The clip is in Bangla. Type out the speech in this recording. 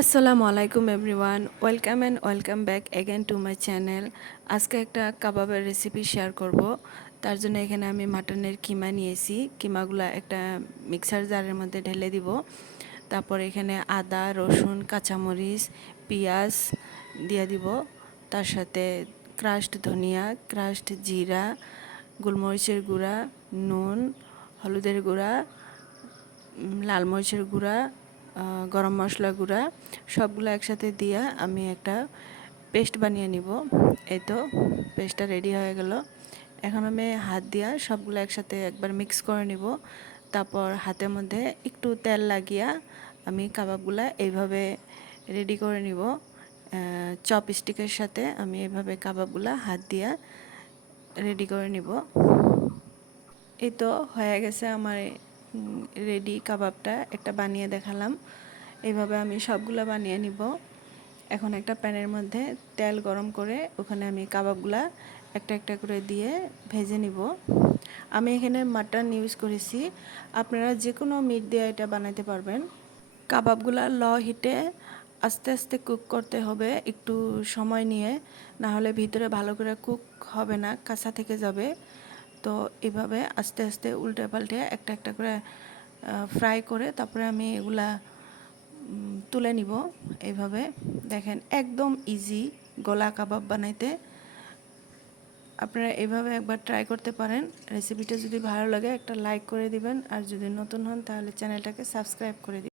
আসসালামু আলাইকুম everyone, welcome back again to my channel. আজকে একটা কাবাবের রেসিপি শেয়ার করব। তার জন্য এখানে আমি মাটনের কিমা নিয়েছি। কিমাগুলো একটা মিক্সার জারের মধ্যে ঢেলে দিব। তারপর এখানে আদা, রসুন, কাঁচামরিচ, পেঁয়াজ দিয়ে দিব। তার সাথে ক্রাশড ধনিয়া, ক্রাশড জিরা, গোলমরিচের গুঁড়া, নুন, হলুদের গুঁড়া, লাল মরিচের গুঁড়া, গরম মশলা গুঁড়া সবগুলো একসাথে দিয়ে আমি একটা পেস্ট বানিয়ে নিব। এই তো পেস্টটা রেডি হয়ে গেল। এখন আমি হাত দিয়া সবগুলো একসাথে একবার মিক্স করে নিব। তারপর হাতের মধ্যে একটু তেল লাগিয়া আমি কাবাবগুলা এইভাবে রেডি করে নিব। চপস্টিকের সাথে আমি এইভাবে কাবাবগুলা হাত দিয়া রেডি করে নিব। এই তো হয়ে গেছে আমার রেডি কাবাবটা একটা বানিয়ে দেখালাম। এইভাবে আমি সবগুলা বানিয়ে নিব। এখন একটা প্যানের মধ্যে তেল গরম করে ওখানে আমি কাবাবগুলা একটা একটা করে দিয়ে ভেজে নিব। আমি এখানে মাটন ইউজ করেছি, আপনারা যে কোনো মিট দিয়ে এটা বানাতে পারবেন। কাবাবগুলা লো হিটে আস্তে আস্তে কুক করতে হবে, একটু সময় নিয়ে, না হলে ভিতরে ভালো করে কুক হবে না, কাঁচা থেকে যাবে। তো এভাবে আস্তে আস্তে উল্টে পাল্টে একটা একটা করে ফ্রাই করে তারপরে আমি এগুলা তুলে নিব। এইভাবে দেখেন একদম ইজি গলা কাবাব বানাইতে। আপনারা এভাবে একবার ট্রাই করতে পারেন। রেসিপিটা যদি ভালো লাগে একটা লাইক করে দিবেন, আর যদি নতুন হন তাহলে চ্যানেলটাকে সাবস্ক্রাইব করে দিবেন।